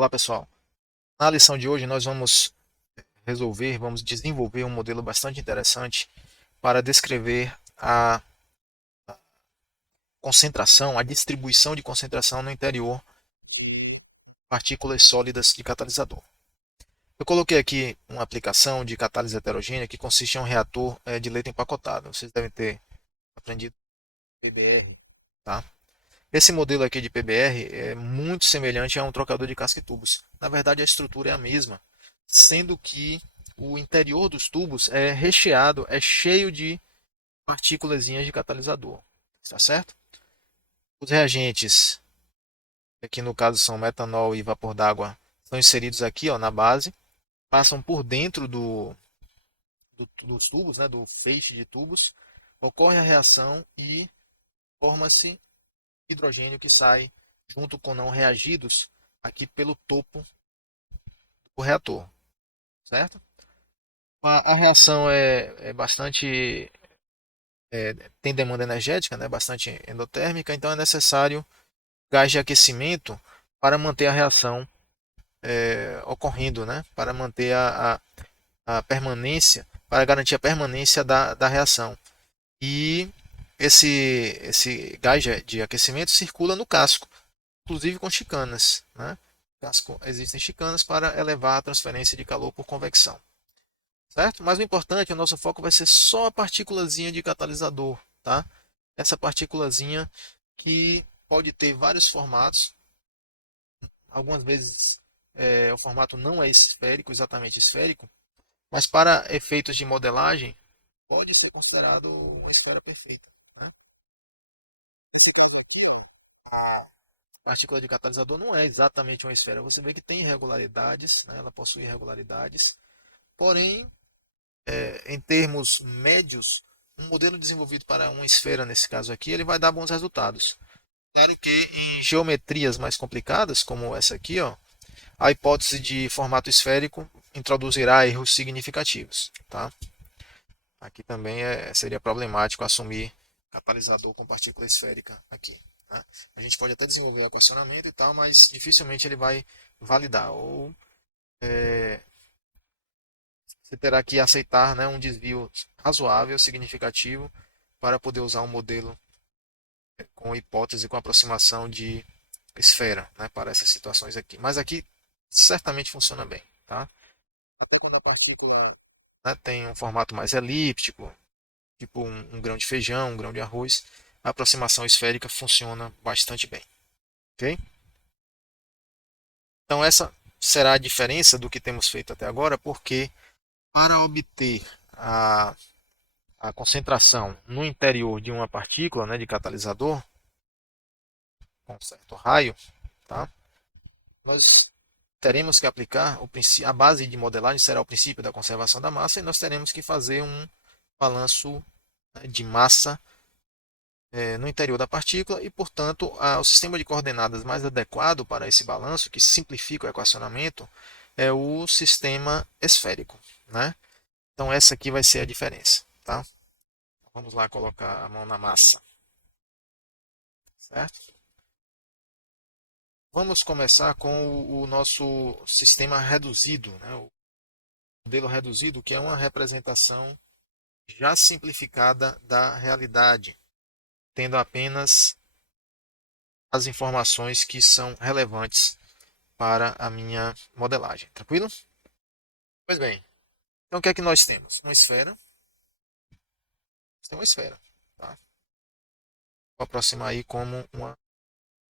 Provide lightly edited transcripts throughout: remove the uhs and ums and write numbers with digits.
Olá, pessoal. Na lição de hoje, nós vamos desenvolver um modelo bastante interessante para descrever a concentração, a distribuição de concentração no interior de partículas sólidas de catalisador. Eu coloquei aqui uma aplicação de catálise heterogênea que consiste em um reator de leite empacotado. Vocês devem ter aprendido PBR, tá? Esse modelo aqui de PBR é muito semelhante a um trocador de casca e tubos. Na verdade, a estrutura é a mesma, sendo que o interior dos tubos é recheado, é cheio de partículas de catalisador. Tá certo? Os reagentes, aqui no caso são metanol e vapor d'água, são inseridos aqui ó, na base, passam por dentro dos tubos, né, do feixe de tubos, ocorre a reação e forma-se hidrogênio que sai junto com não reagidos aqui pelo topo do reator, certo? A reação é bastante tem demanda energética, né, bastante endotérmica, então é necessário gás de aquecimento para manter a reação ocorrendo, né, para manter a permanência, para garantir a permanência da reação. E esse gás de aquecimento circula no casco, inclusive com chicanas. Né? No casco existem chicanas para elevar a transferência de calor por convecção. Certo? Mas o importante, o nosso foco vai ser só a partículazinha de catalisador. Tá? Essa partículazinha que pode ter vários formatos. Algumas vezes o formato não é esférico, exatamente esférico, mas para efeitos de modelagem pode ser considerado uma esfera perfeita. Né? A partícula de catalisador não é exatamente uma esfera. Você vê que tem irregularidades, né? Ela possui irregularidades, porém, em termos médios, um modelo desenvolvido para uma esfera, nesse caso aqui, ele vai dar bons resultados. Claro que em geometrias mais complicadas, como essa aqui, ó, a hipótese de formato esférico introduzirá erros significativos. Tá? Aqui também seria problemático assumir catalisador com partícula esférica aqui. Né? A gente pode até desenvolver o equacionamento e tal, mas dificilmente ele vai validar. Ou você terá que aceitar, né, um desvio razoável, significativo, para poder usar um modelo com hipótese, com aproximação de esfera, né, para essas situações aqui. Mas aqui certamente funciona bem. Tá? Até quando a partícula, né, tem um formato mais elíptico, tipo um grão de feijão, um grão de arroz, a aproximação esférica funciona bastante bem. Ok? Então essa será a diferença do que temos feito até agora, porque para obter a concentração no interior de uma partícula, né, de catalisador, com um certo raio, tá? Nós teremos que aplicar a base de modelagem será o princípio da conservação da massa e nós teremos que fazer um balanço, né, de massa no interior da partícula e, portanto, o sistema de coordenadas mais adequado para esse balanço, que simplifica o equacionamento, é o sistema esférico. Né? Então, essa aqui vai ser a diferença. Tá? Vamos lá colocar a mão na massa. Certo? Vamos começar com o nosso sistema reduzido, né? O modelo reduzido, que é uma representação já simplificada da realidade, tendo apenas as informações que são relevantes para a minha modelagem. Tranquilo? Pois bem, então o que é que nós temos? Uma esfera. Tem uma esfera. Tá? Vou aproximar aí como uma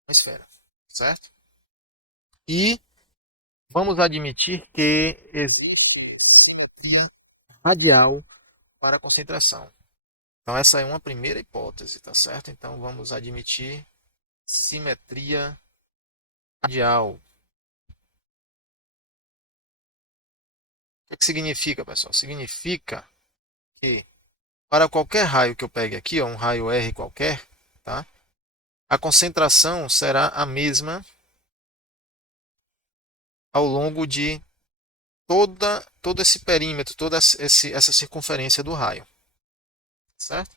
esfera. Certo? E vamos admitir que existe simetria radial para a concentração. Então essa é uma primeira hipótese, tá certo? Então vamos admitir simetria radial. O que significa, pessoal? Significa que para qualquer raio que eu pegue aqui, ó, um raio R qualquer, tá? A concentração será a mesma ao longo de todo esse perímetro, toda essa circunferência do raio. Certo?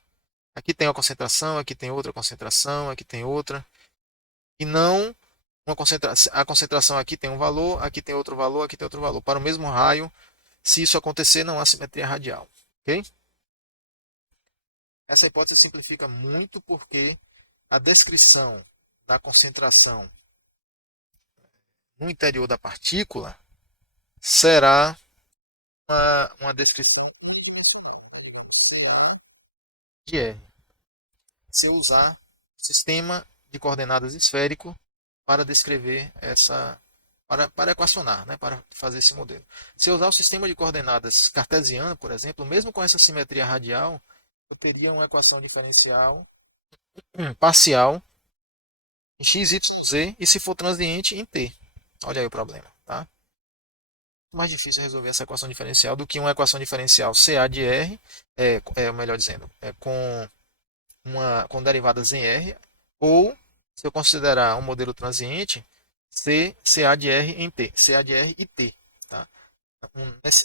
Aqui tem uma concentração, aqui tem outra concentração, aqui tem outra. E não A concentração aqui tem um valor, aqui tem outro valor, aqui tem outro valor. Para o mesmo raio, se isso acontecer, não há simetria radial. Ok? Essa hipótese simplifica muito porque a descrição da concentração no interior da partícula será uma descrição unidimensional, tá ligado? CA de R. Se eu usar o sistema de coordenadas esférico para descrever para equacionar, né, para fazer esse modelo. Se eu usar o sistema de coordenadas cartesiano, por exemplo, mesmo com essa simetria radial, eu teria uma equação diferencial parcial em x, y, z e se for transiente em t. Olha aí o problema, tá? Mais difícil resolver essa equação diferencial do que uma equação diferencial CA de R, melhor dizendo, com derivadas em R, ou, se eu considerar um modelo transiente, CA de R em T, CA de R e T. Tá?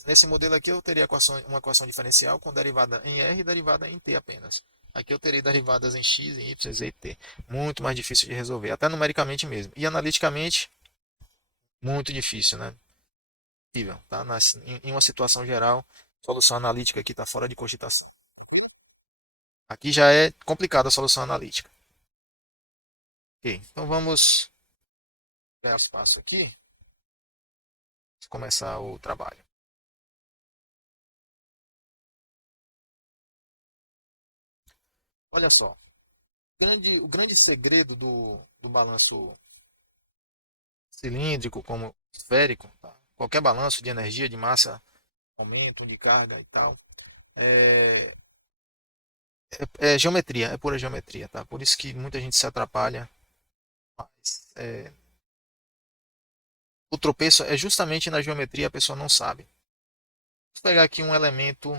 Nesse modelo aqui eu teria uma equação diferencial com derivada em R e derivada em T apenas. Aqui eu teria derivadas em X, em Y, Z e T. Muito mais difícil de resolver, até numericamente mesmo. E analiticamente, muito difícil, né? Tá? Em uma situação geral, solução analítica aqui está fora de cogitação. Aqui já é complicada a solução analítica. Ok, então vamos ganhar espaço aqui. Vamos começar o trabalho. Olha só, o grande segredo do balanço cilíndrico como esférico, tá? Qualquer balanço de energia, de massa, aumento, de carga e tal, é, é geometria, é pura geometria, tá? Por isso que muita gente se atrapalha. Mas, o tropeço é justamente na geometria, a pessoa não sabe. Vou pegar aqui um elemento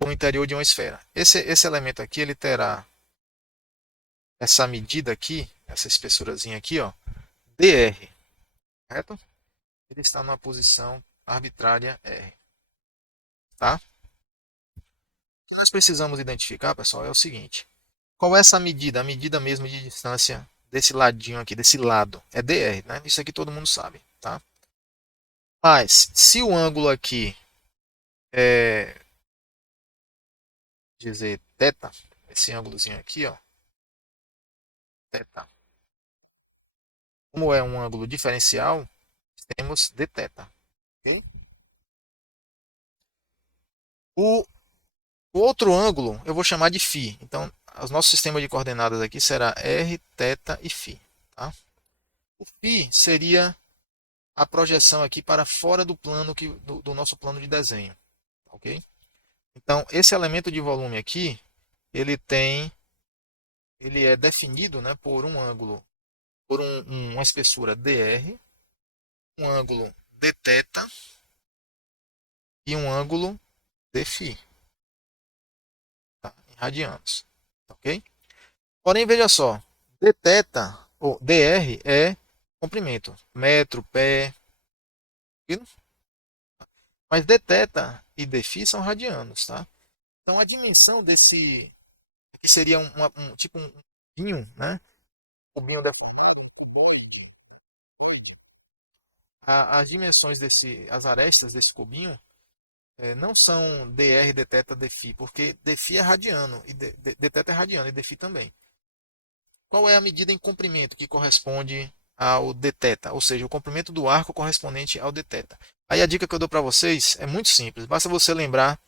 no interior de uma esfera. Esse elemento aqui, ele terá essa medida aqui, essa espessurazinha aqui, ó, dr, correto? Ele está numa posição arbitrária R, tá? O que nós precisamos identificar, pessoal, é o seguinte: qual é essa medida? A medida mesmo de distância desse ladinho aqui, desse lado, é dr, né? Isso aqui todo mundo sabe, tá? Mas se o ângulo aqui é, dizer θ, esse ângulozinho aqui, ó, θ, como é um ângulo diferencial, temos dθ. Okay? O O outro ângulo eu vou chamar de φ. Então, o nosso sistema de coordenadas aqui será r, θ e φ. Tá? O φ seria a projeção aqui para fora do plano do nosso plano de desenho. Ok? Então, esse elemento de volume aqui, ele é definido, né, por um ângulo, por uma espessura dr, um ângulo dθ e um ângulo dφ, tá? Em radianos. Ok? Porém, veja só, dθ ou dr é comprimento, metro, pé, viu? Mas dθ e dφ são radianos, tá? Então a dimensão desse aqui seria tipo um cubinho, né? Cubinho deformado, um cuboide. As dimensões as arestas desse cubinho não são dr, dθ, dφ, porque dφ é radiano e dθ é radiano e dφ também. Qual é a medida em comprimento que corresponde ao dθ? Ou seja, o comprimento do arco correspondente ao dθ. Aí a dica que eu dou para vocês é muito simples. Basta você lembrar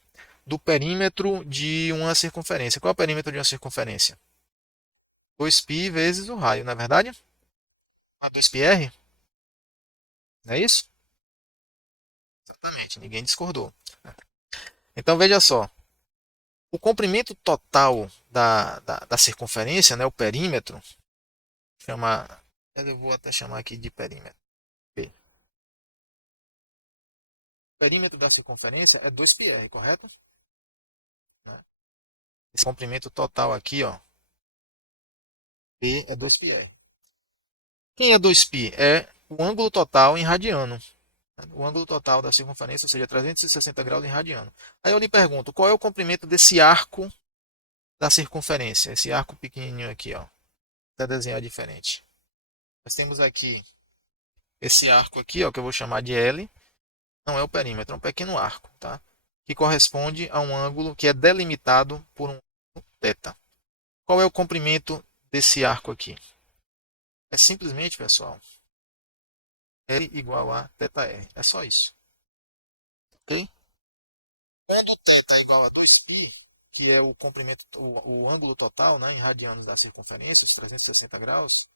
do perímetro de uma circunferência. Qual é o perímetro de uma circunferência? 2π vezes o raio, não é verdade? 2πr? Não é isso? Exatamente, ninguém discordou. Então veja só. O comprimento total da circunferência, né, o perímetro, eu vou até chamar aqui de perímetro. O perímetro da circunferência é 2πr, correto? Esse comprimento total aqui, ó, P é 2πr. Quem é 2π? É o ângulo total em radiano. O ângulo total da circunferência, ou seja, 360 graus em radiano. Aí eu lhe pergunto, qual é o comprimento desse arco da circunferência? Esse arco pequenininho aqui, ó. Para desenhar diferente. Nós temos aqui esse arco aqui, ó, que eu vou chamar de L. Não é o perímetro, é um pequeno arco, tá? Que corresponde a um ângulo que é delimitado por um θ. Qual é o comprimento desse arco aqui? É simplesmente, pessoal, L igual a θr. É só isso. Ok? Quando θ é igual a 2π, que é o comprimento, o ângulo total, né, em radianos da circunferência, os 360 graus,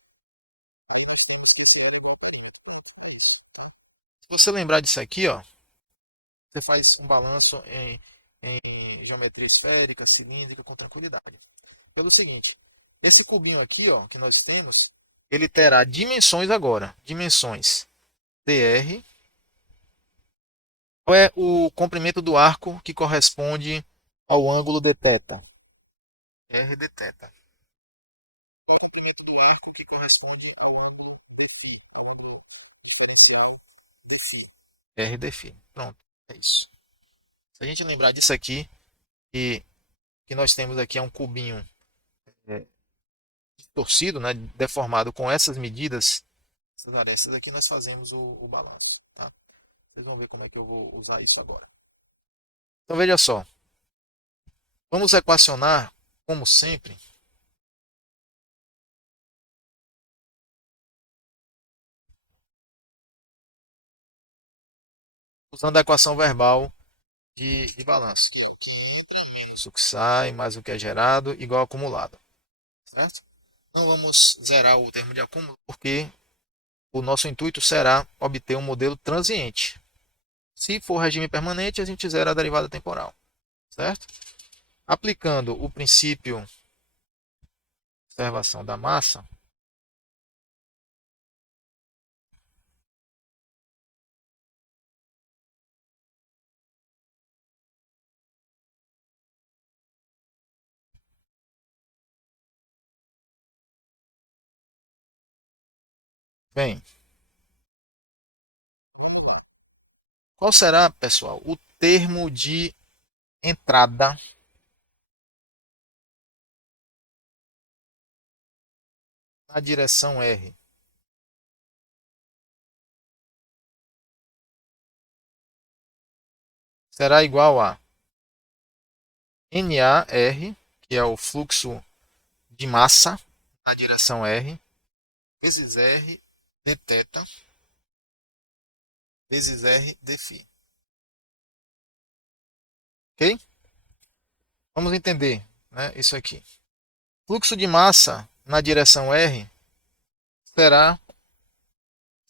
aí nós temos que esse ângulo igual ao perímetro. É isso, tá? Se você lembrar disso aqui, ó, você faz um balanço em geometria esférica, cilíndrica, com tranquilidade. Pelo seguinte, esse cubinho aqui, ó, que nós temos, ele terá dimensões agora. Dimensões dr. Qual é o comprimento do arco que corresponde ao ângulo de θ? R de θ. Qual é o comprimento do arco que corresponde ao ângulo de φ? Ao ângulo diferencial de φ? R de φ. Pronto, é isso. Se a gente lembrar disso aqui, que nós temos aqui é um cubinho distorcido, né, deformado com essas medidas, essas arestas aqui, nós fazemos o balanço. Tá? Vocês vão ver como é que eu vou usar isso agora. Então veja só. Vamos equacionar, como sempre, usando a equação verbal de balanço. Isso que sai mais o que é gerado igual ao acumulado. Certo? Não vamos zerar o termo de acúmulo, porque o nosso intuito será obter um modelo transiente. Se for regime permanente, a gente zera a derivada temporal. Certo? Aplicando o princípio de conservação da massa, bem, qual será, pessoal, o termo de entrada na direção R? Será igual a NAR, que é o fluxo de massa na direção R, vezes R de θ, vezes R de φ. Ok? Vamos entender, né, isso aqui. Fluxo de massa na direção R será,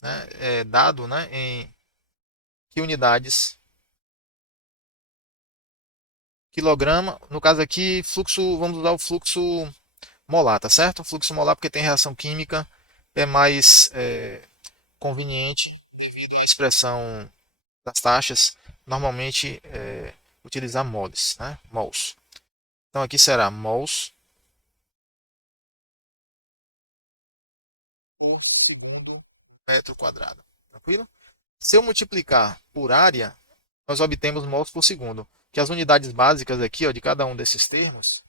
né, dado, né, em que unidades? Quilograma. No caso aqui, fluxo, vamos usar o fluxo molar, tá certo? O fluxo molar, porque tem reação química, é mais conveniente devido à expressão das taxas, normalmente utilizar moles, né? Mols. Então aqui será mols por segundo metro quadrado. Tranquilo? Se eu multiplicar por área, nós obtemos mols por segundo. Que as unidades básicas aqui, ó, de cada um desses termos,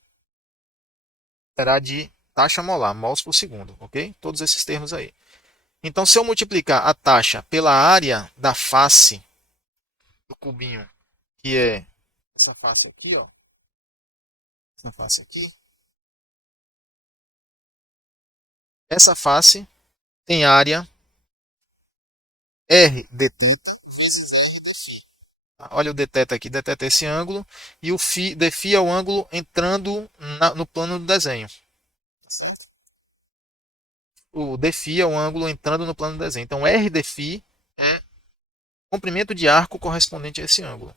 será de taxa molar, mols por segundo, ok? Todos esses termos aí. Então, se eu multiplicar a taxa pela área da face do cubinho, que é essa face aqui, ó, essa face aqui, essa face tem área R de θ vezes R de φ. Olha o dθ aqui, dθ é esse ângulo, e o φ, de φ é o ângulo entrando no plano do desenho. Tá certo? O de φ é o ângulo entrando no plano do desenho. Então, R de φ é comprimento de arco correspondente a esse ângulo.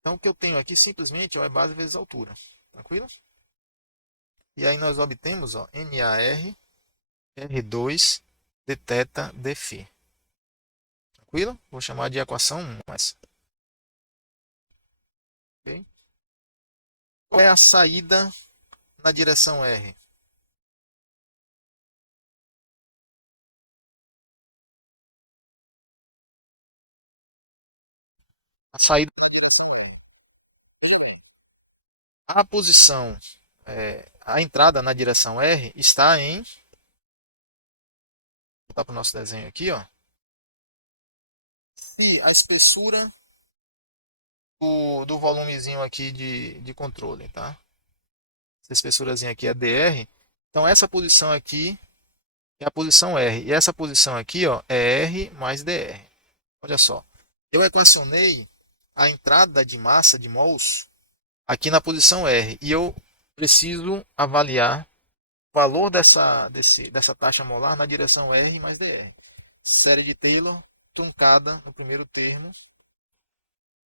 Então, o que eu tenho aqui simplesmente é base vezes altura. Tranquilo? E aí nós obtemos, ó, NAR R2 de θ de φ. Tranquilo? Vou chamar de equação 1 essa. Okay? Qual é a saída na direção R? A saída na direção R. A posição, a entrada na direção R está em, vou botar para o nosso desenho aqui, ó. Se a espessura do volumezinho aqui de controle, tá? Essa espessurazinha aqui é dr, então essa posição aqui é a posição R, e essa posição aqui, ó, é R mais dr. Olha só, eu equacionei a entrada de massa de mols aqui na posição R, e eu preciso avaliar o valor dessa taxa molar na direção R mais dr. Série de Taylor truncada no primeiro termo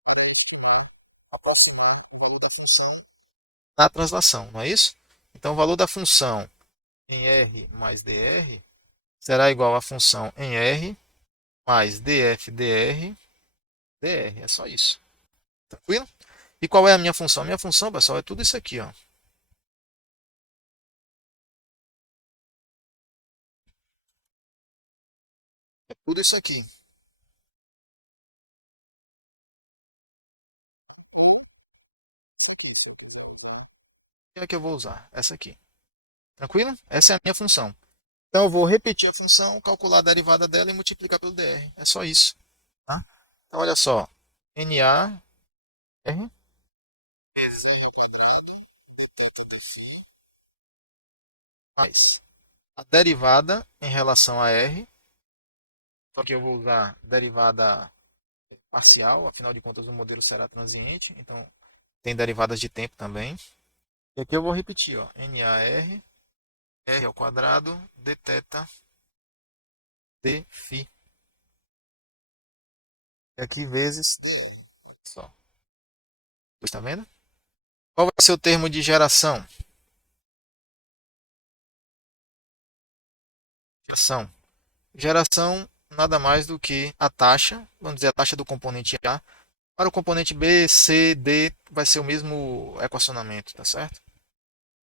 para aproximar o valor da função na translação, não é isso? Então, o valor da função em R mais dr será igual à função em R mais df dr. É só isso. Tranquilo? E qual é a minha função? A minha função, pessoal, é tudo isso aqui, ó. É tudo isso aqui. O que é que eu vou usar? Essa aqui. Tranquilo? Essa é a minha função. Então, eu vou repetir a função, calcular a derivada dela e multiplicar pelo dr. É só isso. Tá? Então, olha só. NA R mais a derivada em relação a R. Só que eu vou usar derivada parcial, afinal de contas o modelo será transiente, então tem derivadas de tempo também. E aqui eu vou repetir, ó, NAR, R ao quadrado, dθ, dφ. E aqui vezes dr. Olha só. Está vendo? Qual vai ser o termo de geração? Geração. Geração nada mais do que a taxa, vamos dizer a taxa do componente A. Para o componente B, C, D, vai ser o mesmo equacionamento, tá certo?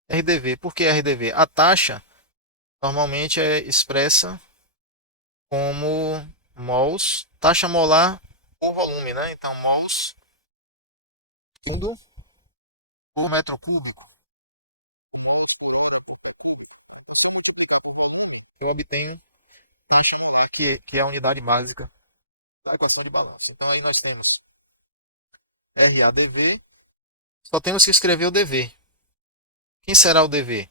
RDV. Por que RDV? A taxa normalmente é expressa como mols, taxa molar por volume, né? Então, mols tudo por metro cúbico. Eu obtenho que é a unidade básica da equação de balanço. Então, aí nós temos RADV, só temos que escrever o dV. Quem será o dV?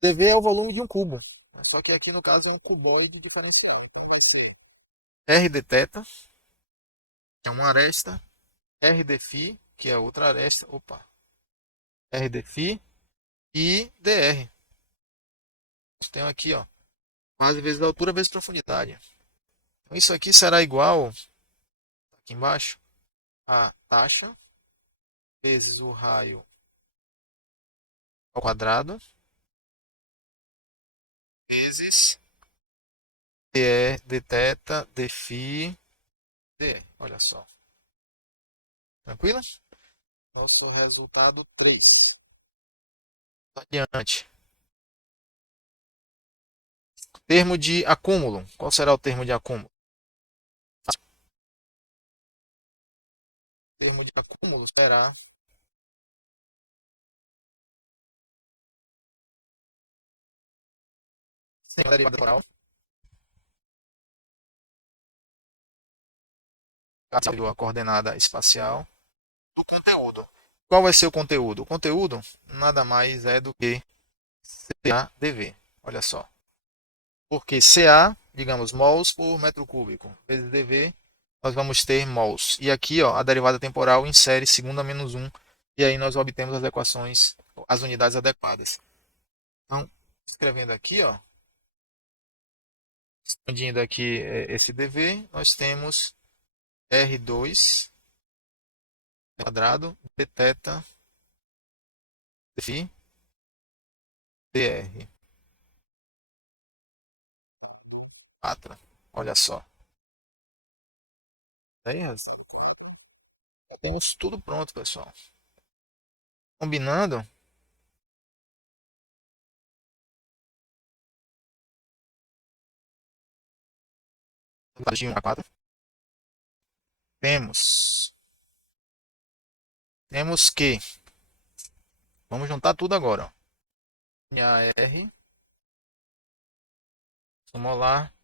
dV é o volume de um cubo. Só que aqui no caso é um cuboide diferenciado. R d θ, que é uma aresta, R d φ, que é outra aresta, R d φ e dr. Tem aqui, ó, base vezes a altura vezes profundidade. Então isso aqui será igual, aqui embaixo, a taxa vezes o raio ao quadrado vezes dE, dθ, dφ, dr. Olha só. Tranquilo? Nosso resultado 3. Adiante. Termo de acúmulo. Qual será o termo de acúmulo? O termo de acúmulo será sem a derivada temporal, a coordenada espacial do conteúdo. Qual vai ser o conteúdo? O conteúdo nada mais é do que CAdV. Olha só. Porque CA, digamos, mols por metro cúbico, vezes dV, nós vamos ter mols. E aqui, ó, a derivada temporal insere segunda menos 1, e aí nós obtemos as equações, as unidades adequadas. Então, escrevendo aqui, ó, expandindo aqui esse dV, nós temos R2 quadrado dθ dφ dr. 4. Olha só. Aí, temos tudo pronto, pessoal. Combinando, de 1 a 4, temos temos que, vamos juntar tudo agora, ó. R, molar,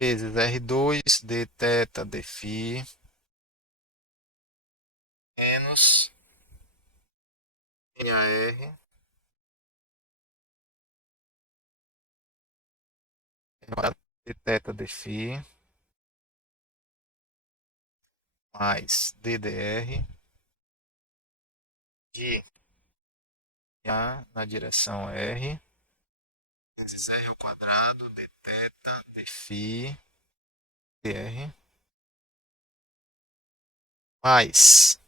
vezes R2 d θ d φ, menos NAR, d θ d φ, mais DDR, de A na direção R, vezes R ao quadrado, d θ d φ, dr, mais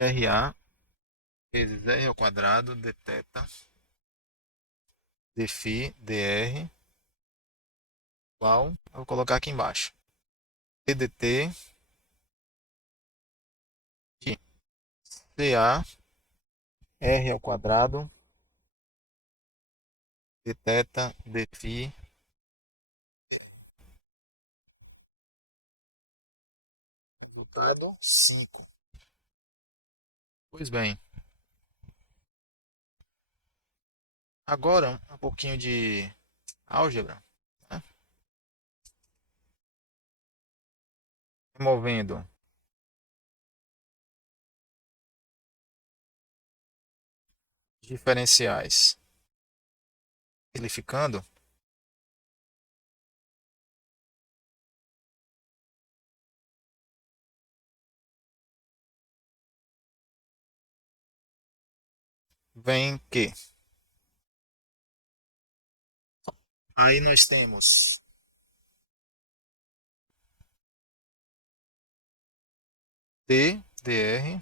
RA vezes R ao quadrado, d θ d φ dr, igual, eu vou colocar aqui embaixo, ddt de CA R ao quadrado, d θ d φ, resultado 5. Pois bem, agora um pouquinho de álgebra, né? Removendo diferenciais, simplificando, vem que aí nós temos d dr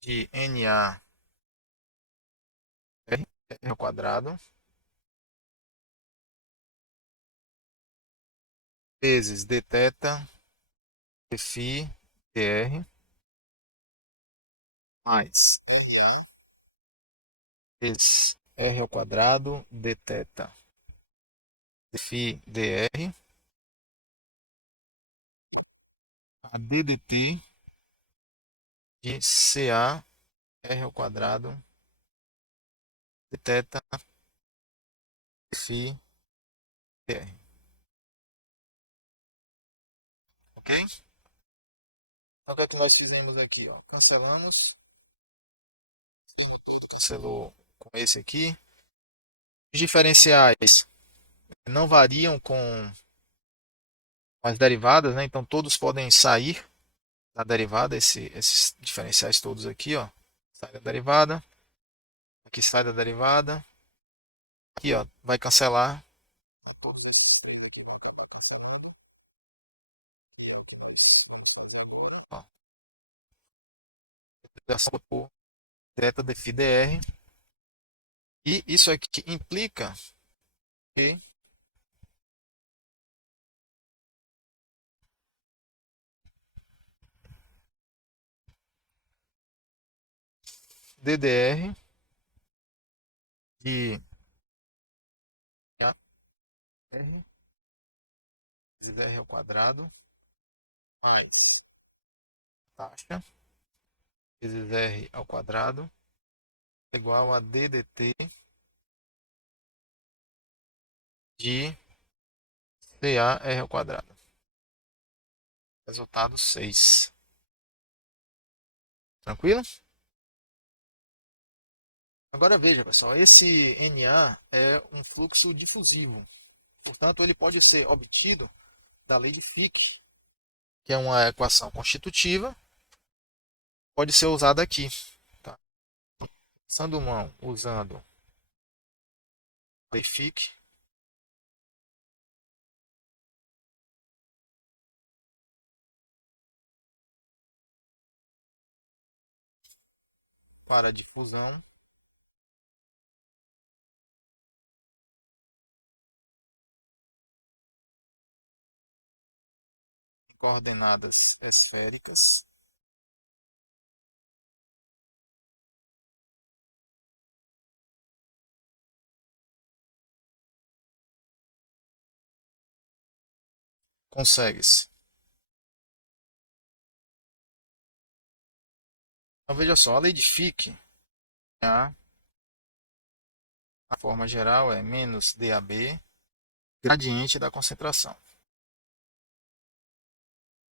de NA R ao quadrado vezes d θ d φ dr mais NA vezes R ao quadrado d θ d φ dr a ddt de CA R ao quadrado d θ d φ dr. Ok? Então, o que é que nós fizemos aqui? Ó? Cancelamos, tudo cancelou com esse aqui. Os diferenciais não variam com as derivadas, né? Então todos podem sair da derivada, esses diferenciais todos aqui, ó. Sai da derivada, aqui sai da derivada, aqui, ó, vai cancelar, ó, por θ d φ dr, e isso aqui implica que ddr de r vezes r ao quadrado mais taxa vezes r ao quadrado igual a ddt de CA ao quadrado. Resultado 6. Tranquilo? Agora veja, pessoal, esse Na é um fluxo difusivo. Portanto, ele pode ser obtido da lei de Fick, que é uma equação constitutiva, pode ser usada aqui. Tá? Usando a lei Fick, para difusão, coordenadas esféricas, Consegues. Então veja só, a lei de Fick, a forma geral é menos DAB, gradiente da concentração.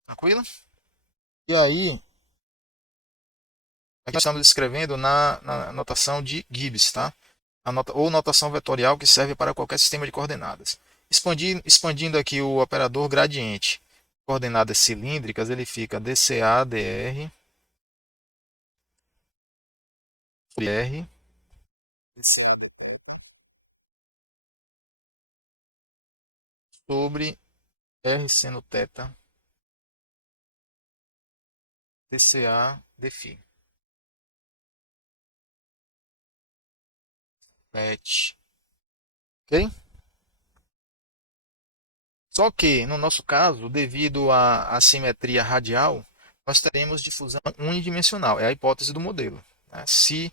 Tranquilo? E aí, aqui nós estamos escrevendo na notação de Gibbs, tá? Ou notação vetorial que serve para qualquer sistema de coordenadas. Expandindo aqui o operador gradiente, coordenadas cilíndricas, ele fica dCA dr sobre R sobre R seno θ dCA dφ. Match. Ok? Só que, no nosso caso, devido à assimetria radial, nós teremos difusão unidimensional. É a hipótese do modelo, né? Se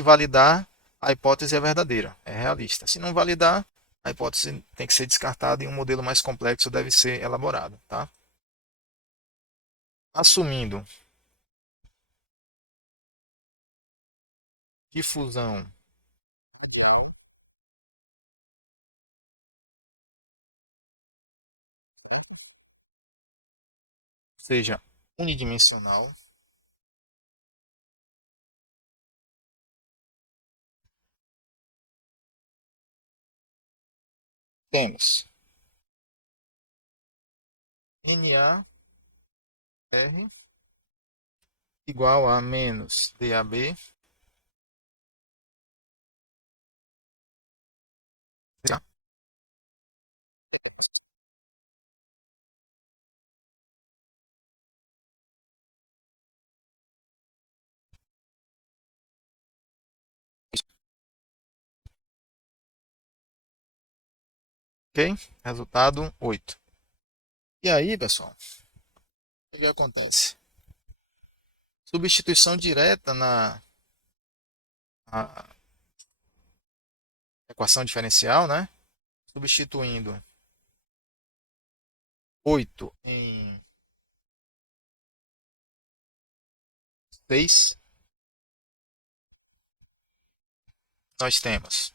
validar, a hipótese é verdadeira, é realista. Se não validar, a hipótese tem que ser descartada e um modelo mais complexo deve ser elaborado. Tá? Assumindo difusão radial, seja unidimensional, temos NAR igual a menos DAB ok? Resultado 8. E aí, pessoal, o que acontece? Substituição direta na equação diferencial, né? Substituindo 8 em 6, nós temos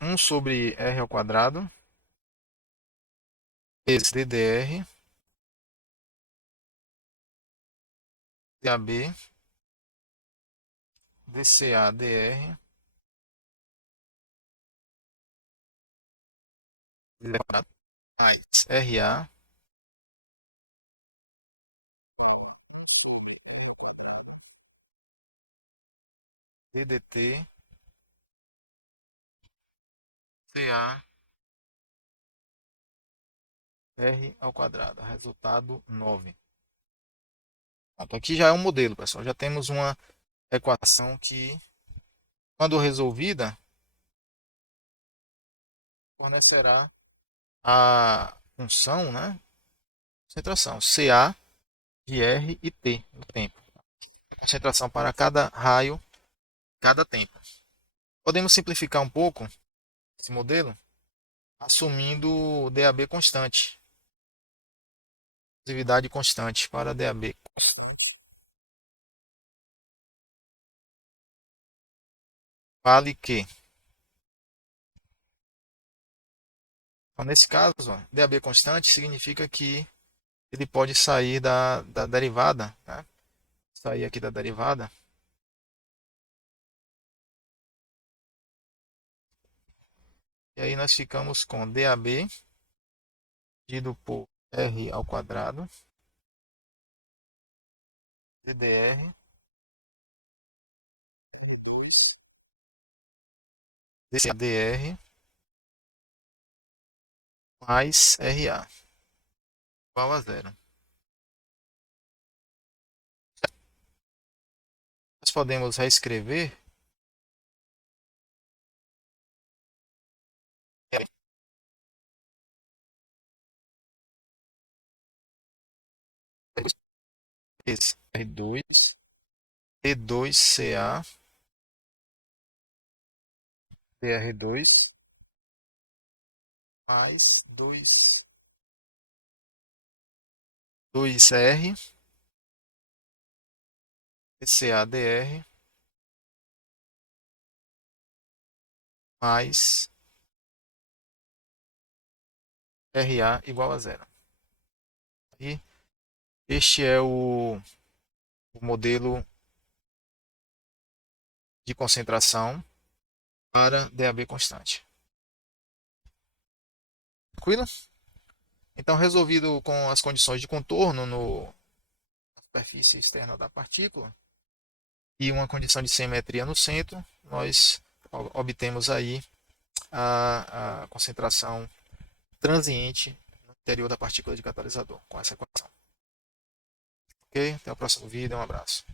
1 sobre r ao quadrado vezes ddr dAB dCA dr mais RA ddt CA r ao quadrado. Resultado 9. Pronto, aqui já é um modelo, pessoal. Já temos uma equação que, quando resolvida, fornecerá a função, né? Concentração CA de R e T no tempo. Concentração para cada raio, cada tempo. Podemos simplificar um pouco esse modelo assumindo DAB constante. Atividade constante para DAB constante. Vale que, então, nesse caso, ó, DAB constante significa que ele pode sair da derivada, né? Sair aqui da derivada. E aí nós ficamos com DAB dividido por R ao quadrado, DDR, R2, DCADR, mais RA, igual a zero. Nós podemos reescrever esse R2, E2CA, DR2, mais 2R, ECADR, mais RA igual a zero. E este é o modelo de concentração para DAB constante. Tranquilo? Então, resolvido com as condições de contorno na superfície externa da partícula e uma condição de simetria no centro, nós obtemos aí a concentração transiente no interior da partícula de catalisador, com essa equação. Ok? Até o próximo vídeo, um abraço.